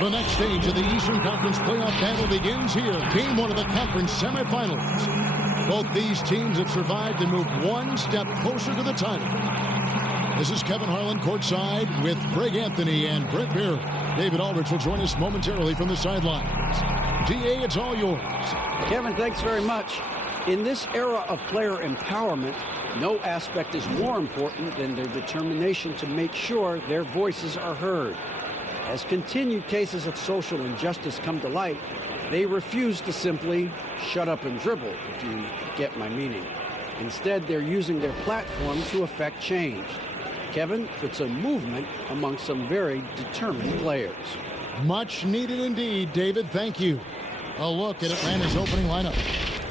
The next stage of the Eastern Conference playoff battle begins here. Game one of the conference semifinals. Both these teams have survived and moved one step closer to the title. This is Kevin Harlan courtside with Greg Anthony and Brett Beard. David Aldrich will join us momentarily from the sidelines. DA, it's all yours. Kevin, thanks very much. In this era of player empowerment, no aspect is more important than their determination to make sure their voices are heard. As continued cases of social injustice come to light, they refuse to simply shut up and dribble, if you get my meaning. Instead, they're using their platform to affect change. Kevin, it's a movement among some very determined players. Much needed indeed, David. Thank you. A look at Atlanta's opening lineup.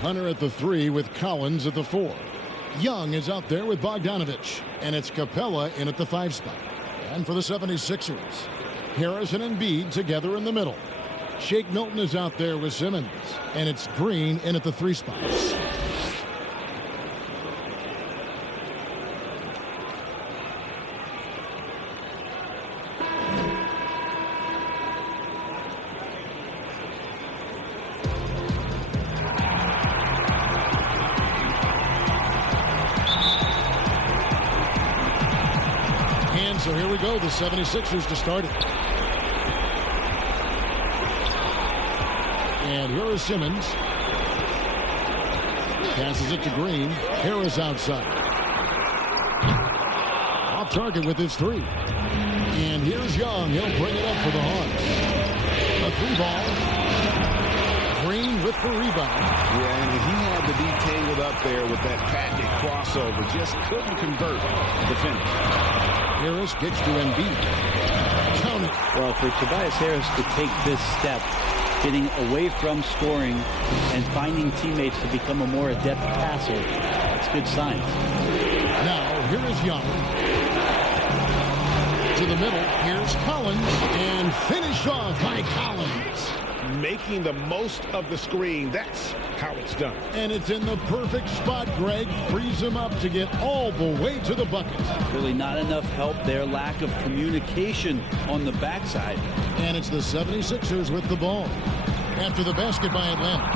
Hunter at the 3 with Collins at the 4. Young is out there with Bogdanovich, and it's Capella in at the 5 spot. And for the 76ers, Harrison and Embiid together in the middle. Shake Milton is out there with Simmons, and it's Green in at the 3 spot. So here we go, the 76ers to start it. And here is Simmons. Passes it to Green. Harris outside. Off target with his 3. And here's Young. He'll bring it up for the Hawks. A 3-ball. Green with the rebound. Yeah, and he had to be tangled up there with that patented crossover. Just couldn't convert the finish. Harris kicks to Embiid. Count it. Well, for Tobias Harris to take this step, getting away from scoring and finding teammates to become a more adept passer, that's good signs. Now, here is Young. To the middle, here's Collins, and finished off by Collins. Making the most of the screen. That's how it's done. And it's in the perfect spot. Greg frees him up to get all the way to the bucket. Really not enough help there. Lack of communication on the backside. And it's the 76ers with the ball. After the basket by Atlanta.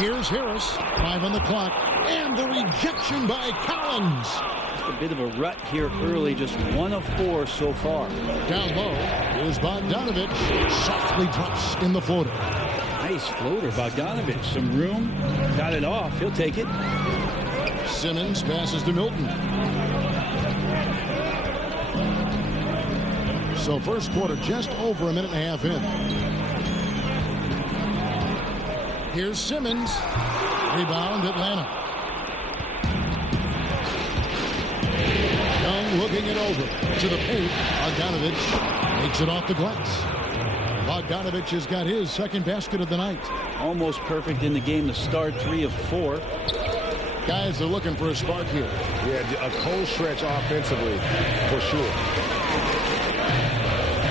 Here's Harris. 5 on the clock. And the rejection by Collins. A bit of a rut here early, just 1 of 4 so far. Down low is Bogdanovich. Softly drops in the floater. Nice floater, Bogdanovich. Some room, got it off. He'll take it. Simmons passes to Milton. So first quarter just over a minute and a half in. Here's Simmons. Rebound Atlanta. Looking it over to the paint. Bogdanovich makes it off the glass. Bogdanovich has got his second basket of the night. Almost perfect in the game to start. 3 of 4. Guys are looking for a spark here. Yeah, a cold stretch offensively for sure.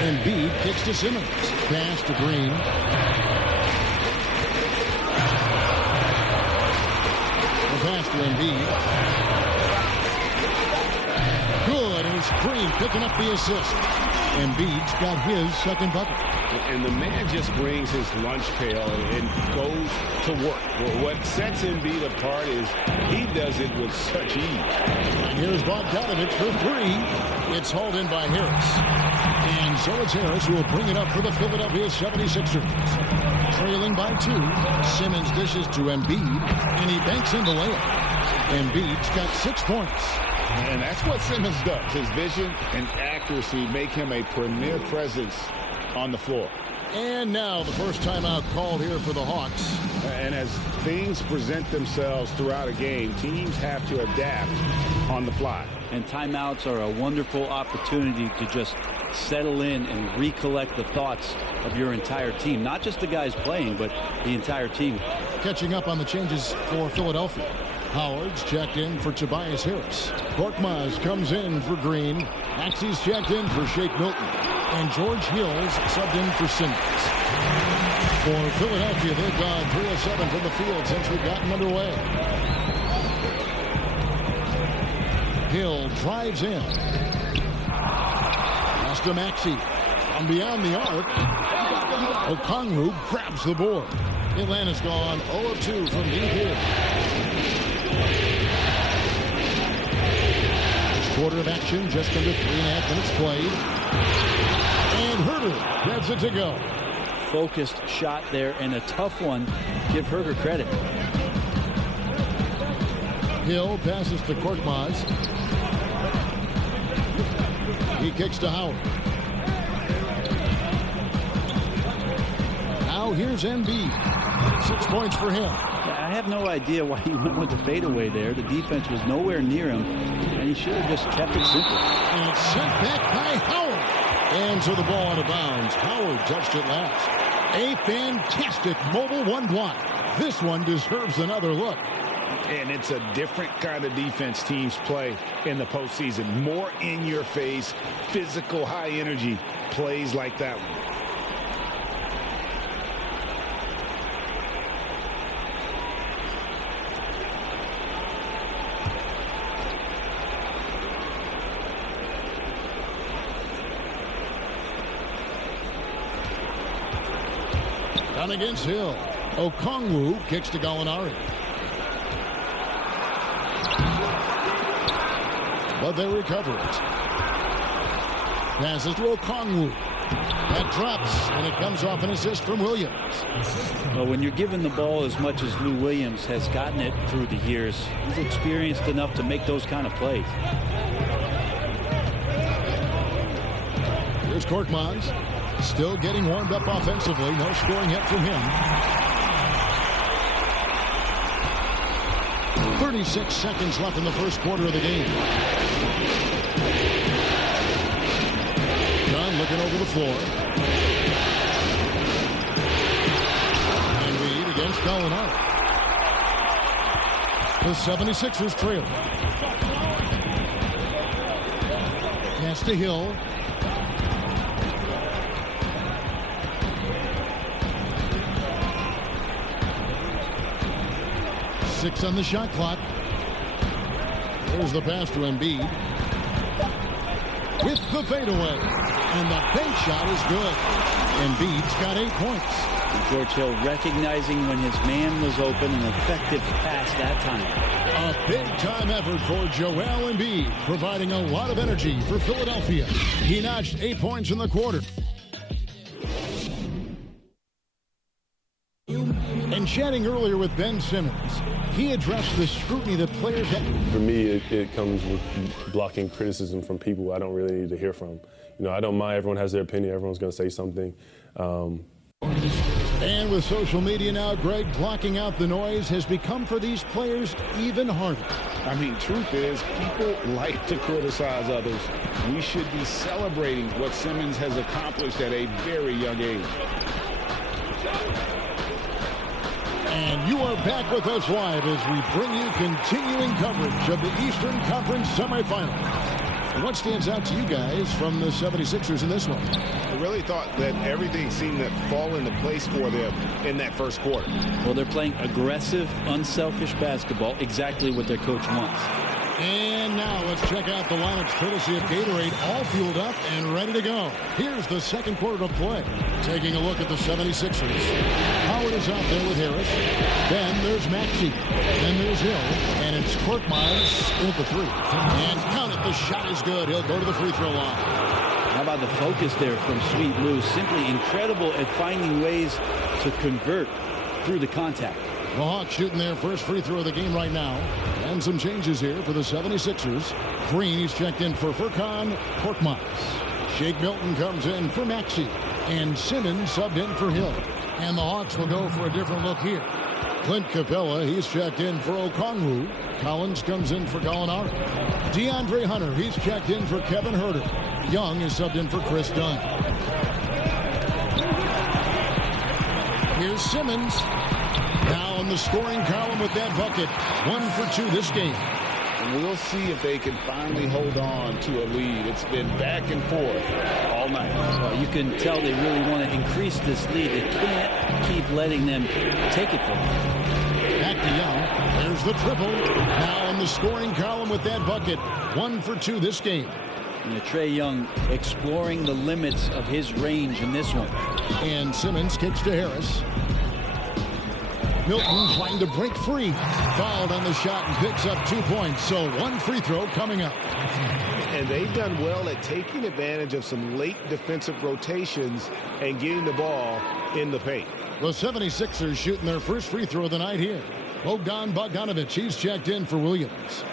Embiid kicks to Simmons. Pass to Green. The pass to Embiid. Good, and it's Green picking up the assist. Embiid's got his second bucket. And the man just brings his lunch pail and goes to work. Well, what sets Embiid apart is he does it with such ease. And here's Bogdanovich for 3. It's hauled in by Harris. And so it's Harris who will bring it up for the Philadelphia 76ers. Trailing by 2. Simmons dishes to Embiid, and he banks in the layup. Embiid's got 6 points. And that's what Simmons does. His vision and accuracy make him a premier presence on the floor. And now the first timeout called here for the Hawks. And as things present themselves throughout a game, teams have to adapt on the fly. And timeouts are a wonderful opportunity to just settle in and recollect the thoughts of your entire team. Not just the guys playing, but the entire team. Catching up on the changes for Philadelphia. Howard's checked in for Tobias Harris. Korkmaz comes in for Green. Maxey's checked in for Shake Milton. And George Hill's subbed in for Simmons. For Philadelphia, they've gone 3 of 7 from the field since we've gotten underway. Hill drives in. Pass to Maxey. From beyond the arc, Okongwu grabs the board. Atlanta's gone 0 of 2 from deep here. First quarter of action, just under 3.5 minutes played. And Herter gets it to go. Focused shot there and a tough one. Give Herter credit. Hill passes to Korkmaz. He kicks to Howard. Now here's Embiid. 6 points for him. I have no idea why he went with the fadeaway there. The defense was nowhere near him, and he should have just kept it simple. And it's sent back by Howard. And so the ball out of bounds. Howard touched it last. A fantastic mobile one block. This one deserves another look. And it's a different kind of defense teams play in the postseason. More in your face, physical, high energy plays like that one. Down against Hill. Okongwu kicks to Gallinari. But they recover it. Passes to Okongwu. That drops, and it comes off an assist from Williams. Well, when you're given the ball as much as Lou Williams has gotten it through the years, he's experienced enough to make those kind of plays. Here's Korkmaz. Still getting warmed up offensively. No scoring yet from him. 36 seconds left in the first quarter of the game. John looking over the floor. And Reed against Gallinari. The 76ers trail. Pass to Hill. Six on the shot clock. There's the pass to Embiid. With the fadeaway. And the bank shot is good. Embiid's got 8 points. And George Hill recognizing when his man was open, an effective pass that time. A big-time effort for Joel Embiid, providing a lot of energy for Philadelphia. He notched 8 points in the quarter. And chatting earlier with Ben Simmons, he addressed the scrutiny that players have. For me, it comes with blocking criticism from people I don't really need to hear from. You know, I don't mind. Everyone has their opinion. Everyone's going to say something. And with social media now, Greg, blocking out the noise has become for these players even harder. I mean, truth is, people like to criticize others. We should be celebrating what Simmons has accomplished at a very young age. And you are back with us live as we bring you continuing coverage of the Eastern Conference semifinals. What stands out to you guys from the 76ers in this one? I really thought that everything seemed to fall into place for them in that first quarter. Well, they're playing aggressive, unselfish basketball, exactly what their coach wants. And now let's check out the lineups courtesy of Gatorade, all fueled up and ready to go. Here's the second quarter of play. Taking a look at the 76ers. Howard is out there with Harris. Then there's Maxey. Then there's Hill. And it's Korkmaz at the three. And count it, the shot is good. He'll go to the free throw line. How about the focus there from Sweet Lou? Simply incredible at finding ways to convert through the contact. The Hawks shooting their first free throw of the game right now. And some changes here for the 76ers. Green, he's checked in for Furkan Korkmaz. Shake Milton comes in for Maxey. And Simmons subbed in for Hill. And the Hawks will go for a different look here. Clint Capella, he's checked in for Okongwu. Collins comes in for Gallinari. DeAndre Hunter, he's checked in for Kevin Herter. Young is subbed in for Chris Dunn. Here's Simmons. Now in the scoring column with that bucket. 1 for 2 this game. And we'll see if they can finally hold on to a lead. It's been back and forth all night. Well, you can tell they really want to increase this lead. They can't keep letting them take it from them. Back to Young. There's the triple. Now in the scoring column with that bucket. 1 for 2 this game. Trae Young exploring the limits of his range in this one. And Simmons kicks to Harris. Milton trying to break free. Fouled on the shot and picks up 2 points. So one free throw coming up. And they've done well at taking advantage of some late defensive rotations and getting the ball in the paint. The 76ers shooting their first free throw of the night here. Bogdanovich, he's checked in for Williams.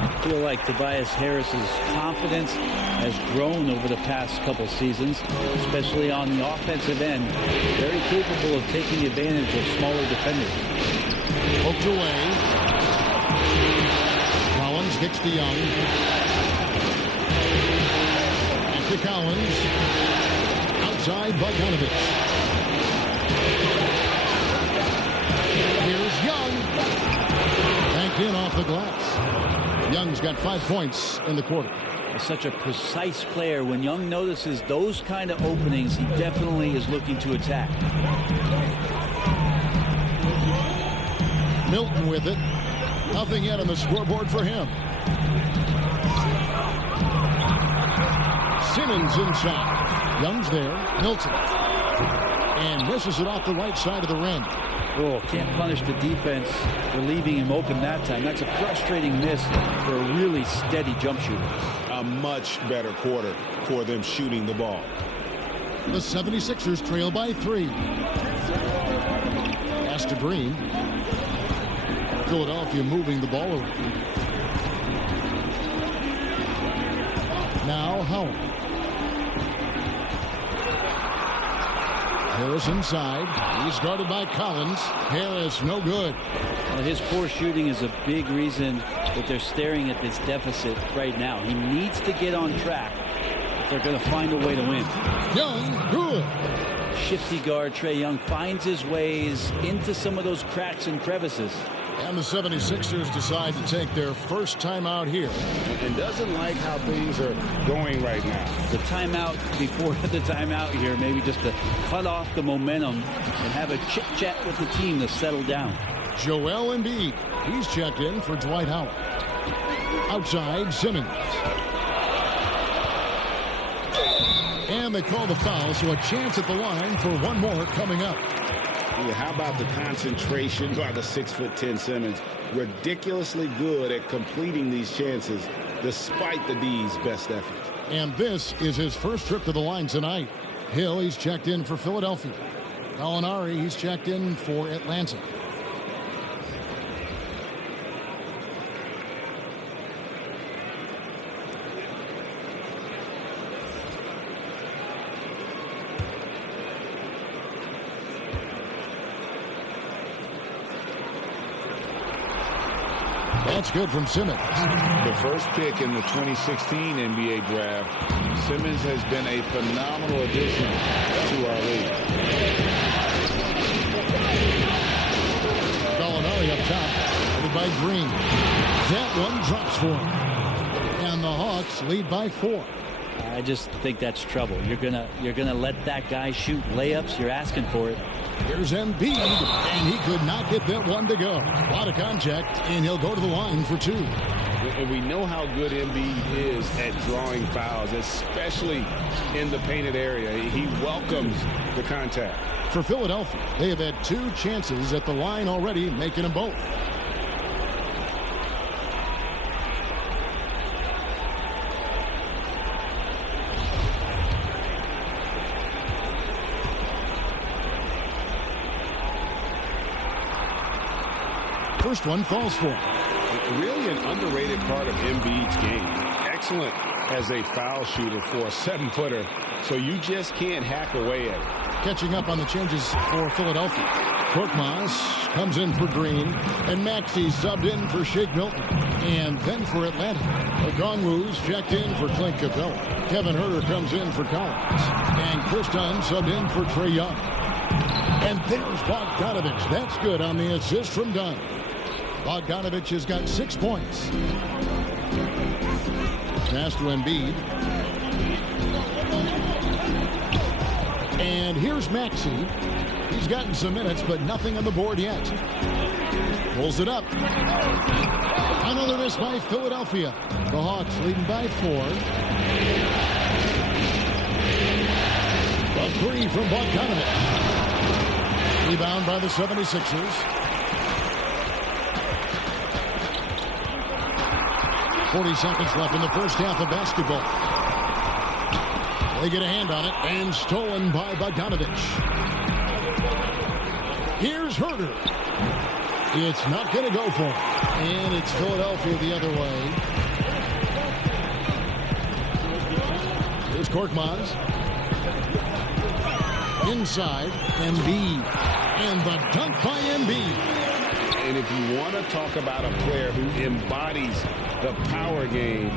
I feel like Tobias Harris's confidence has grown over the past couple seasons, especially on the offensive end. Very capable of taking advantage of smaller defenders. Poked away. Collins kicks to Young. And to Collins. Outside Bogdanovich. Here's Young. Banked in off the glass. Young's got 5 points in the quarter. Such a precise player. When Young notices those kind of openings, he definitely is looking to attack. Milton with it. Nothing yet on the scoreboard for him. Simmons inside. Young's there. Milton. And misses it off the right side of the rim. Oh, can't punish the defense for leaving him open that time. That's a frustrating miss for a really steady jump shooter. A much better quarter for them shooting the ball. The 76ers trail by 3. Pass to Green. Philadelphia moving the ball around. Now Howard. Harris inside. He's guarded by Collins. Harris, no good. Well, his poor shooting is a big reason that they're staring at this deficit right now. He needs to get on track if they're going to find a way to win. Young, good. Shifty guard Trae Young finds his ways into some of those cracks and crevices. And the 76ers decide to take their first timeout here. And doesn't like how things are going right now. The timeout before the timeout here, maybe just to cut off the momentum and have a chit-chat with the team to settle down. Joel Embiid, he's checked in for Dwight Howard. Outside, Simmons. And they call the foul, so a chance at the line for one more coming up. Yeah, how about the concentration by the 6'10" Simmons? Ridiculously good at completing these chances despite the D's best efforts. And this is his first trip to the line tonight. Hill, he's checked in for Philadelphia. Gallinari, he's checked in for Atlanta. That's good from Simmons. The first pick in the 2016 NBA draft, Simmons has been a phenomenal addition to our league. Gallinari up top, headed by Green. That one drops for him. And the Hawks lead by 4. I just think that's trouble. You're gonna let that guy shoot layups. You're asking for it. Here's Embiid, and he could not get that one to go. A lot of contact, and he'll go to the line for 2. And we know how good Embiid is at drawing fouls, especially in the painted area. He welcomes the contact. For Philadelphia, they have had 2 chances at the line already, making them both. First one falls for him. Really an underrated part of Embiid's game. Excellent as a foul shooter for a 7-footer, so you just can't hack away at it. Catching up on the changes for Philadelphia. Korkmaz comes in for Green, and Maxey subbed in for Shake Milton. And then for Atlanta, Okongwu's checked in for Clint Capella. Kevin Huerter comes in for Collins. And Chris Dunn subbed in for Trae Young. And there's Bogdanovich. That's good on the assist from Dunn. Bogdanovich has got 6 points. Pass to Embiid. And here's Maxey. He's gotten some minutes, but nothing on the board yet. Pulls it up. Another miss by Philadelphia. The Hawks leading by 4. A 3 from Bogdanovic. Rebound by the 76ers. 40 seconds left in the first half of basketball. They get a hand on it, and stolen by Bogdanovic. Here's Herter. It's not going to go for him. And it's Philadelphia the other way. Here's Korkmaz. Inside, Embiid. And the dunk by Embiid. And if you want to talk about a player who embodies the power game,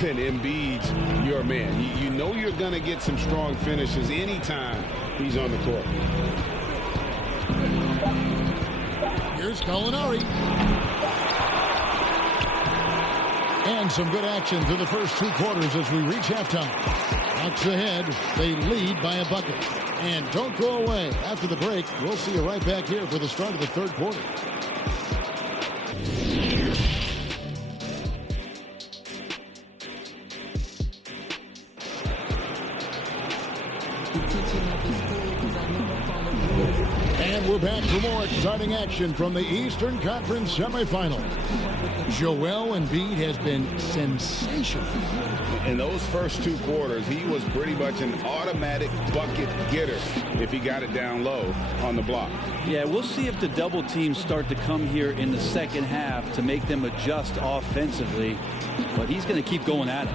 then Embiid's your man. You know you're going to get some strong finishes anytime he's on the court. Here's Gallinari. And some good action through the first 2 quarters as we reach halftime. Hawks ahead. They lead by a bucket. And don't go away. After the break, we'll see you right back here for the start of the third quarter. And we're back for more exciting action from the Eastern Conference semifinals. Joel Embiid has been sensational. In those first 2 quarters, he was pretty much an automatic bucket getter if he got it down low on the block. Yeah, we'll see if the double teams start to come here in the second half to make them adjust offensively. But he's going to keep going at it.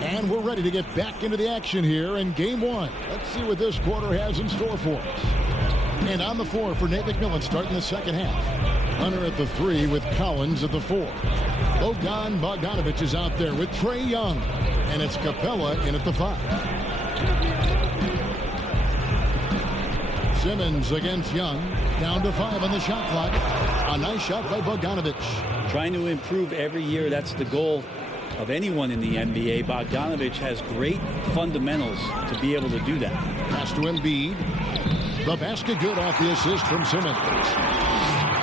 And we're ready to get back into the action here in game 1. Let's see what this quarter has in store for us. And on the floor for Nate McMillan starting the second half. Hunter at the 3 with Collins at the 4. Bogdanovic is out there with Trae Young. And it's Capella in at the 5. Simmons against Young. Down to 5 on the shot clock. A nice shot by Bogdanovic. Trying to improve every year. That's the goal of anyone in the NBA. Bogdanovic has great fundamentals to be able to do that. Pass to Embiid. The basket good off the assist from Simmons.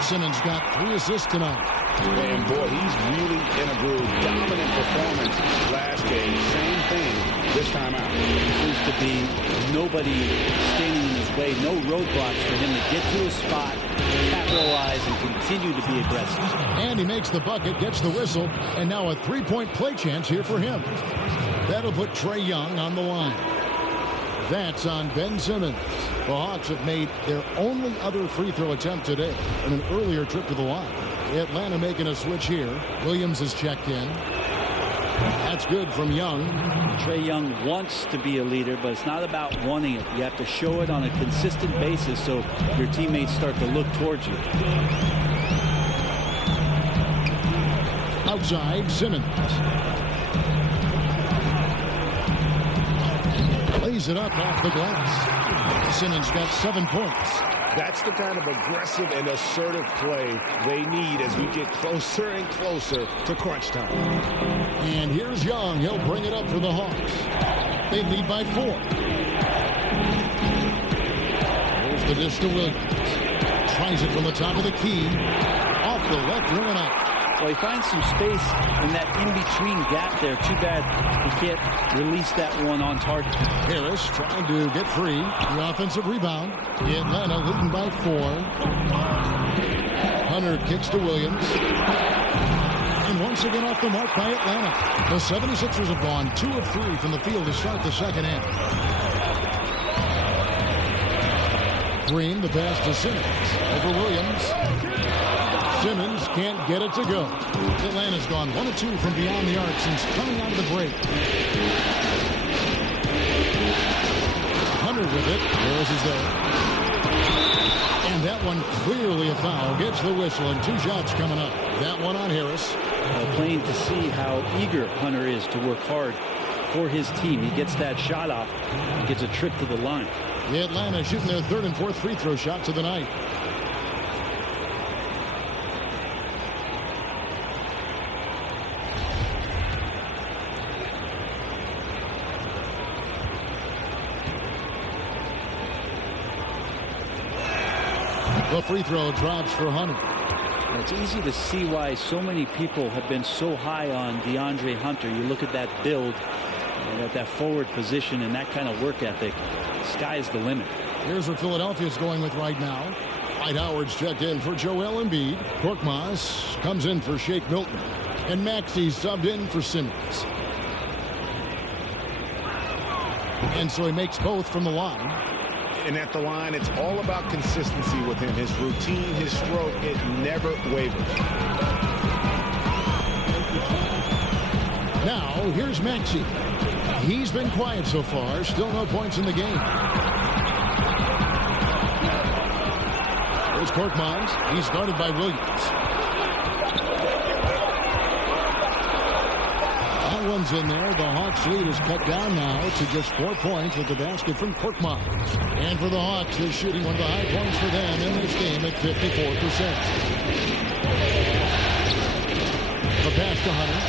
Simmons got 3 assists tonight. And boy, he's really in a groove. Dominant performance last game. Same thing this time out. Seems to be nobody standing in his way. No roadblocks for him to get to his spot, capitalize, and continue to be aggressive. And he makes the bucket, gets the whistle, and now a 3-point play chance here for him. That'll put Trae Young on the line. That's on Ben Simmons. The Hawks have made their only other free throw attempt today in an earlier trip to the line. Atlanta making a switch here. Williams is checked in. That's good from Young. Trae Young wants to be a leader, but it's not about wanting it. You have to show it on a consistent basis so your teammates start to look towards you. Outside, Simmons. Lays it up off the glass. Simmons got 7 points. That's the kind of aggressive and assertive play they need as we get closer and closer to crunch time. And here's Young. He'll bring it up for the Hawks. They lead by 4. Here's the dish to Williams. Tries it from the top of the key. Off the left rim and out. Well, he finds some space in that in-between gap there. Too bad he can't release that one on target. Harris trying to get free. The offensive rebound. Atlanta leading by 4. Hunter kicks to Williams. And once again off the mark by Atlanta. The 76ers have gone 2 of 3 from the field to start the second half. Green, the pass to Simmons. Over Williams. Simmons can't get it to go. Atlanta's gone 1 of 2 from beyond the arc since coming out of the break. Hunter with it. Harris is there. And that one clearly a foul. Gets the whistle and 2 shots coming up. That one on Harris. Plain to see how eager Hunter is to work hard for his team. He gets that shot off and gets a trip to the line. Atlanta shooting their 3rd and 4th free throw shots of the night. The free throw drops for Hunter. It's easy to see why so many people have been so high on DeAndre Hunter. You look at that build and at that forward position and that kind of work ethic. Sky's the limit. Here's what Philadelphia's going with right now. Dwight Howard's checked in for Joel Embiid. Korkmaz comes in for Shake Milton. And Maxey's subbed in for Simmons. And so he makes both from the line. And at the line, it's all about consistency with him. His routine, his stroke, it never wavers. Now, here's Maxey. He's been quiet so far. Still no points in the game. Here's Korkmaz. He's guarded by Williams. That one's in there. The Hawks lead is cut down now to just 4 points with the basket from Korkmaz. And for the Hawks, they're shooting one of the high points for them in this game at 54%. The pass to Hunter.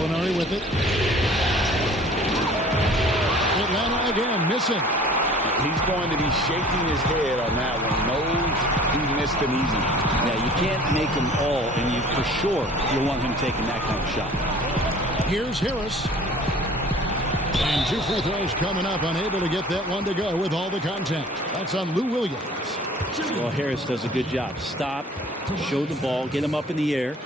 Linari with it. Atlanta again missing. He's going to be shaking his head on that one. Knows he missed an easy. Yeah, you can't make them all, and you for sure you want him taking that kind of shot. Here's Harris. And 2 free throws coming up, unable to get that one to go with all the contact. That's on Lou Williams. Well, Harris does a good job. Stop, show the ball, get him up in the air,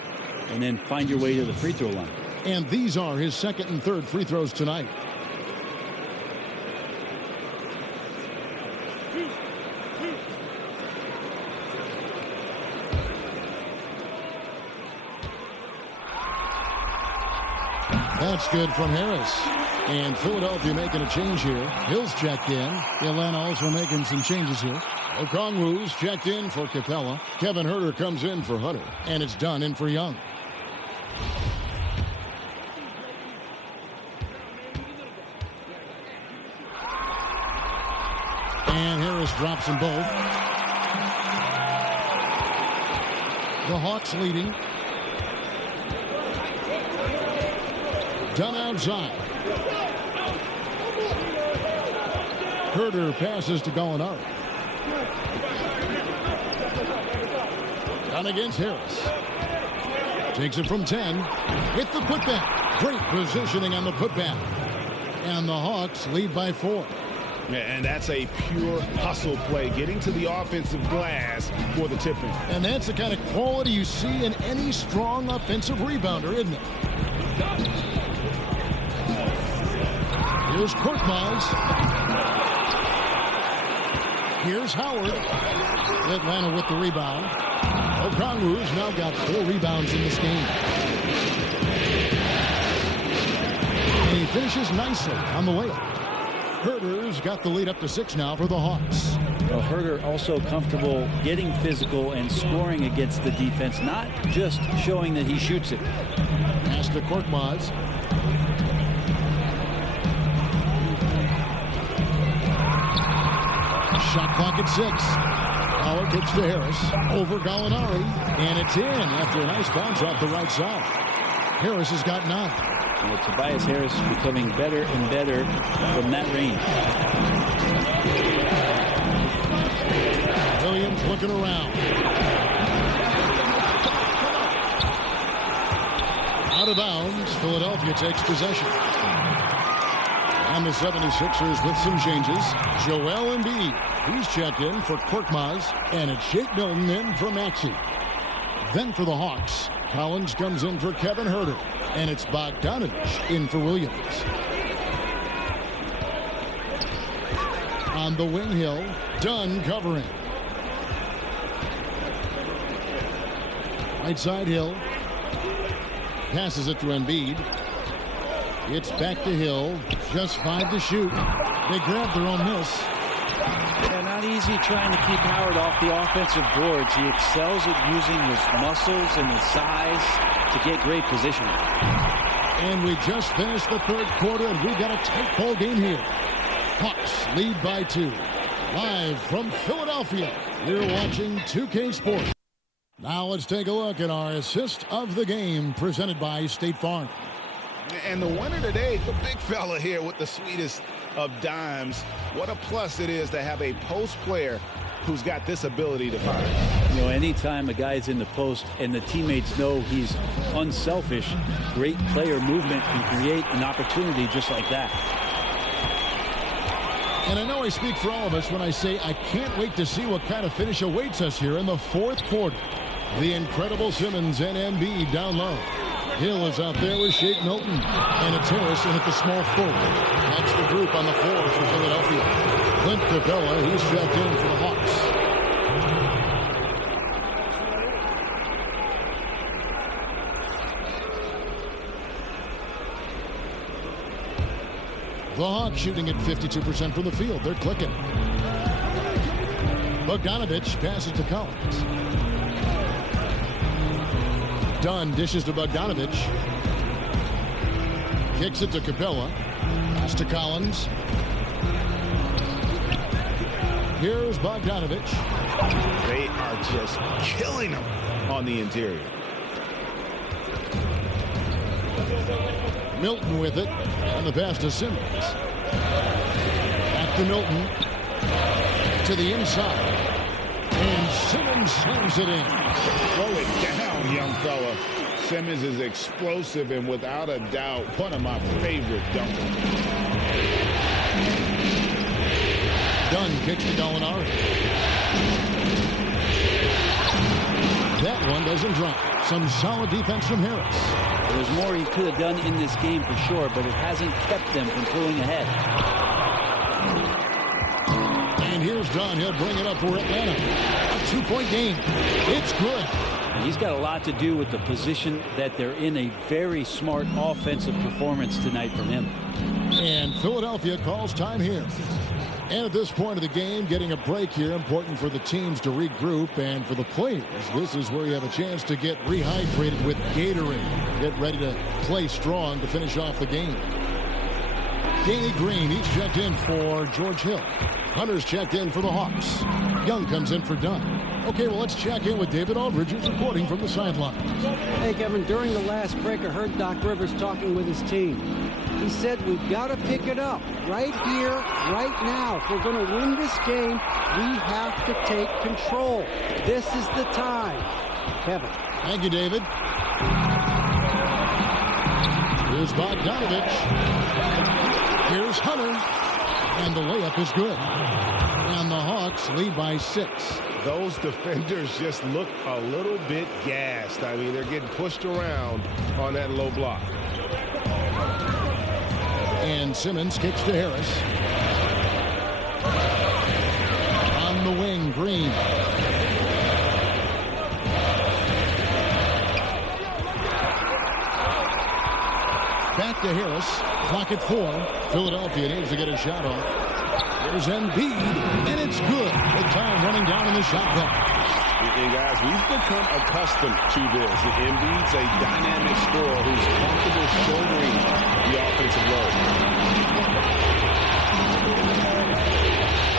and then find your way to the free throw line. And these are his second and third free throws tonight. That's good from Harris. And Philadelphia making a change here. Hill's checked in. Atlanta also making some changes here. Okongwu's checked in for Capella. Kevin Huerter comes in for Hunter. And it's done in for Young. And Harris drops them both. The Hawks leading. Done outside. Huerter passes to Gallinari. Done against Harris. Takes it from 10. Hit the putback. Great positioning on the putback. And the Hawks lead by 4. And that's a pure hustle play, getting to the offensive glass for the tip-in. And that's the kind of quality you see in any strong offensive rebounder, isn't it? Here's Korkmaz. Here's Howard. Atlanta with the rebound. Okongwu's now got 4 rebounds in this game. And he finishes nicely on the layup. Huerter's got the lead up to 6 now for the Hawks. Well, Huerter also comfortable getting physical and scoring against the defense, not just showing that he shoots it. Pass to Korkmaz. Shot clock at 6. Howard gets to Harris. Over Gallinari. And it's in after a nice bounce off the right side. Harris has got 9. Tobias Harris becoming better and better from that range. Williams looking around. Out of bounds. Philadelphia takes possession. And the 76ers with some changes. Joel Embiid. He's checked in for Korkmaz. And it's Shake Milton in for Maxey. Then for the Hawks, Collins comes in for Kevin Huerter. And it's Bogdanovich in for Williams. On the wing, Hill. Dunn covering. Right side, Hill. Passes it to Embiid. It's back to Hill. Just 5 to shoot. They grab their own miss. Yeah, not easy trying to keep Howard off the offensive boards. He excels at using his muscles and his size to get great positioning. And we just finished the third quarter, and we've got a tight ball game here. Hawks lead by 2. Live from Philadelphia, you're watching 2K Sports. Now let's take a look at our assist of the game presented by State Farm. And the winner today, the big fella here with the sweetest of dimes. What a plus it is to have a post player who's got this ability to find. You know, anytime a guy's in the post and the teammates know he's unselfish, great player movement can create an opportunity just like that. And I know I speak for all of us when I say I can't wait to see what kind of finish awaits us here in the fourth quarter. The incredible Simmons and Embiid down low. Hill is out there with Shake Milton. And it's Harrison at the small forward. That's the group on the floor for Philadelphia. Clint Capella, he's checked in for the Hawks. The Hawks shooting at 52% from the field. They're clicking. Bogdanovich passes to Collins. Dunn dishes to Bogdanovich. Kicks it to Capella. Pass to Collins. Here's Bogdanovich. They are just killing him on the interior. Milton with it. And the pass to Simmons. Back to Milton. To the inside. And Simmons slams it in. Throw it down, young fella. Simmons is explosive and without a doubt one of my favorite dunkers. Dunn kicks to Gallinari. That one doesn't drop. Some solid defense from Harris. There's more he could have done in this game for sure, but it hasn't kept them from pulling ahead. And here's Dunn. He'll bring it up for Atlanta. A two-point game. It's good. He's got a lot to do with the position that they're in. A very smart offensive performance tonight from him. And Philadelphia calls time here. And at this point of the game, getting a break here, important for the teams to regroup. And for the players, this is where you have a chance to get rehydrated with Gatorade. Get ready to play strong to finish off the game. Danny Green, he's checked in for George Hill. Hunter's checked in for the Hawks. Young comes in for Dunn. Okay, well, let's check in with David Aldridge, who's reporting from the sideline. Hey, Kevin, during the last break, I heard Doc Rivers talking with his team. He said, we've got to pick it up right here, right now. If we're going to win this game, we have to take control. This is the time. Kevin. Thank you, David. Here's Bogdanovich. Here's Hunter. And the layup is good. And the Hawks lead by 6. Those defenders just look a little bit gassed. I mean, they're getting pushed around on that low block. And Simmons kicks to Harris. On the wing, Green. Back to Harris. Clock at 4. Philadelphia needs to get a shot off. Here's Embiid, and it's good with time running down in the shot clock. And guys, we've become accustomed to this. Embiid's a dynamic scorer who's comfortable shouldering the offensive load.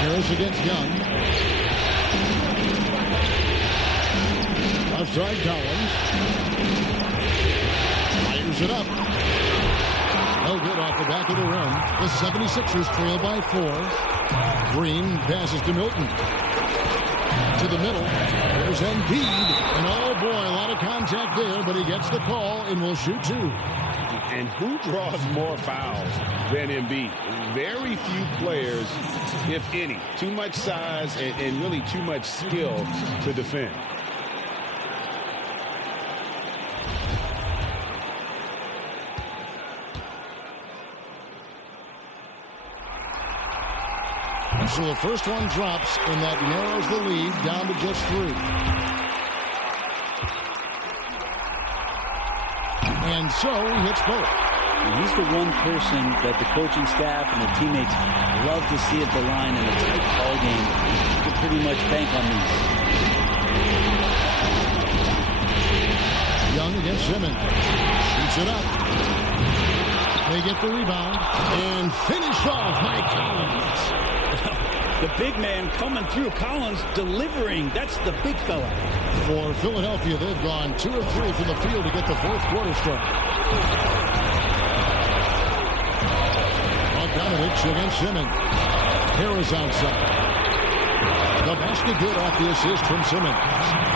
Harris against Young. Outside Collins. Fires it up. No good off the back of the rim. The 76ers trail by 4. Green passes to Milton. To the middle. There's Embiid. And oh boy, a lot of contact there, but he gets the call and will shoot 2. And who draws more fouls than Embiid? Very few players, if any. Too much size and really too much skill to defend. So the first one drops, and that narrows the lead down to just 3. And so he hits both. And he's the one person that the coaching staff and the teammates love to see at the line in a tight ball game. You can pretty much bank on these. Young against Simmons. Shoots it up. They get the rebound and finish off by Collins. The big man coming through. Collins delivering. That's the big fella. For Philadelphia, they've gone 2 of 3 from the field to get the fourth quarter started. Bogdanovich against Simmons. Harris outside. The basket good off the assist from Simmons.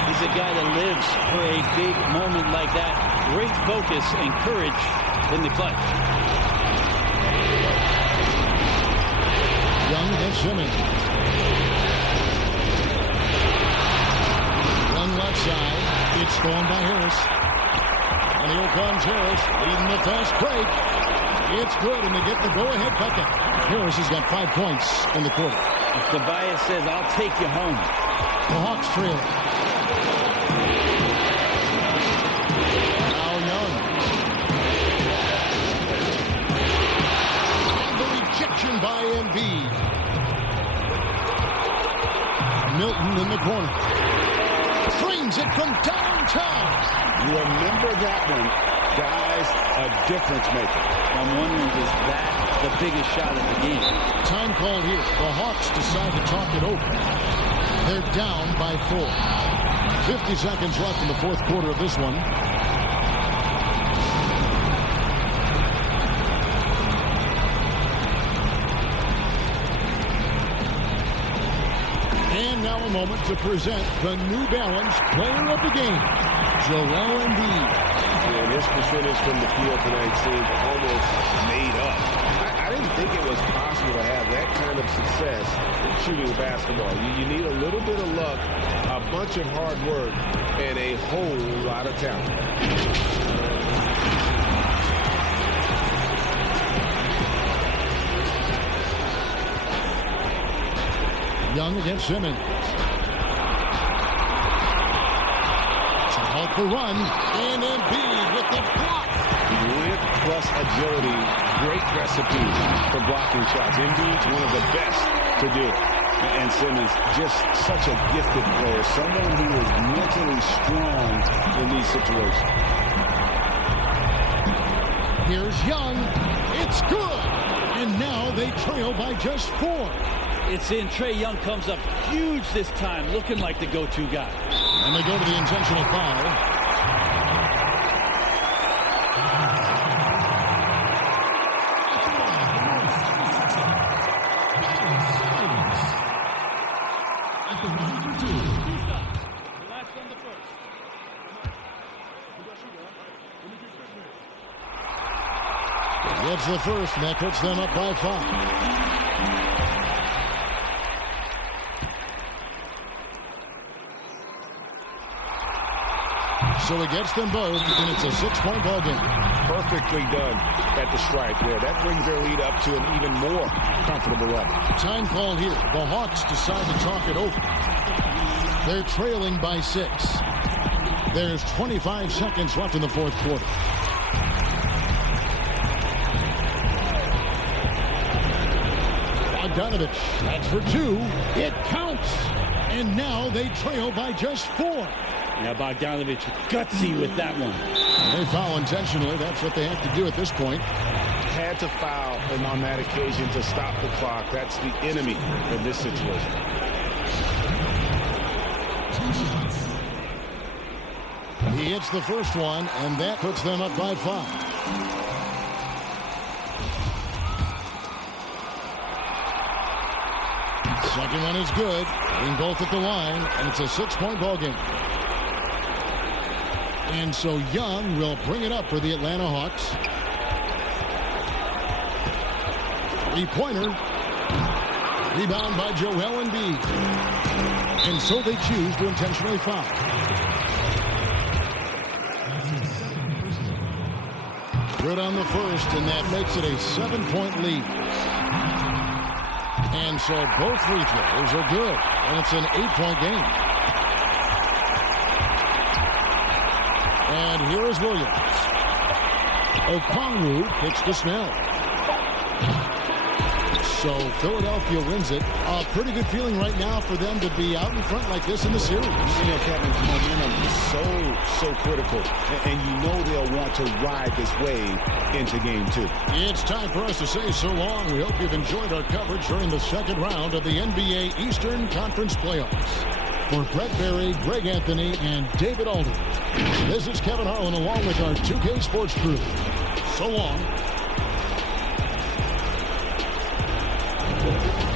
He's a guy that lives for a big moment like that. Great focus and courage in the clutch. Young against Simmons. Young left side. It's stolen by Harris. And here comes Harris leading the fast break. It's good, and they get the go-ahead bucket. Harris has got 5 points in the quarter. If Tobias says, "I'll take you home." The Hawks trail. Now Young. And the rejection by Embiid. Milton in the corner. Drains it from downtown. Remember that one. Guys, a difference maker. I'm wondering, is that the biggest shot of the game? Time called here. The Hawks decide to talk it over. They're down by 4. 50 seconds left in the fourth quarter of this one. And now a moment to present the New Balance Player of the Game, Joel Embiid. And his percentage from the field tonight seemed almost made up. I didn't think it was possible to have that kind of success shooting the basketball. You need a little bit of luck, a bunch of hard work, and a whole lot of talent. Young against Simmons. To help the run, and Embiid with the block. Length plus agility, great recipe for blocking shots. Embiid's one of the best to do it. And Simmons, just such a gifted player, someone who is mentally strong in these situations. Here's Young. It's good. And now they trail by just 4. It's in. Trae Young comes up huge this time, looking like the go-to guy. And they go to the intentional foul. Gets the first, and that puts them up by 5. So he gets them both, and it's a 6-point ball game. Perfectly done at the stripe there. That brings their lead up to an even more comfortable level. Time call here. The Hawks decide to talk it over. They're trailing by 6. There's 25 seconds left in the fourth quarter. Bogdanovich, that's for 2. It counts. And now they trail by just 4. Yeah, Bogdanovich gutsy with that one. They foul intentionally. That's what they have to do at this point. Had to foul and on that occasion to stop the clock. That's the enemy in this situation. He hits the first one, and that puts them up by 5. Second one is good. Being both at the line, and it's a 6-point ball game. And so Young will bring it up for the Atlanta Hawks. 3-pointer. Rebound by Joel Embiid. And so they choose to intentionally foul. Good on the first, and that makes it a 7-point lead. And so both free throws are good, and it's an 8-point game. And here is Williams. Okongwu pitched to Snell. So Philadelphia wins it. A pretty good feeling right now for them to be out in front like this in the series. You know, Kevin, momentum is so critical. And you know they'll want to ride this wave into game 2. It's time for us to say so long. We hope you've enjoyed our coverage during the second round of the NBA Eastern Conference Playoffs. For Brett Berry, Greg Anthony, and David Alden, this is Kevin Harlan along with our 2K Sports crew. So long. it.